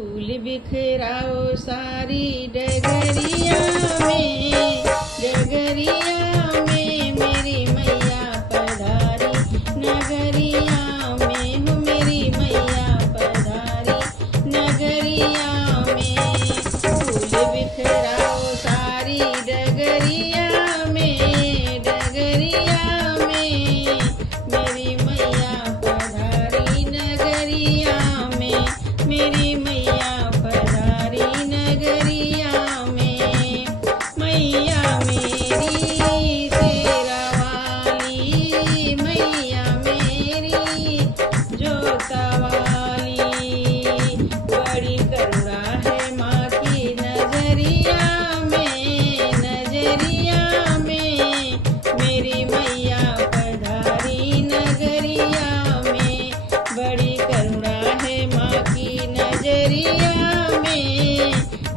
फूल बिखराओ सारी डगरिया में, डगरिया में मेरी मैया पधारी, नगरिया में हो मेरी मैया पधारी, नगरिया में फूल बिखराओ सारी डगरिया में, डगरिया में मेरी मैया पधारी, नगरिया में मेरी मैया पधारी, नगरिया में मैया मेरी शेरा वाली, मैया मेरी जोता वाली, बड़ी करुणा है माँ की नजरिया में, नजरिया में मेरी मैया पधारी, नगरिया में बड़ी करुणा है माँ की नजरिया में,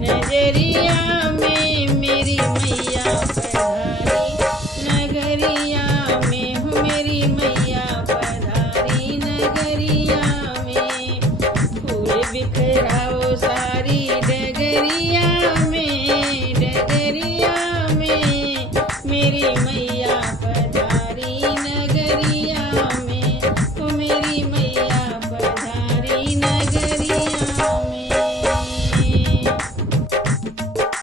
नजरिया में मेरी मैया पधारी, नगरिया में हो मेरी मैया पधारी, नगरिया में फूल बिखराओ सारी डगरिया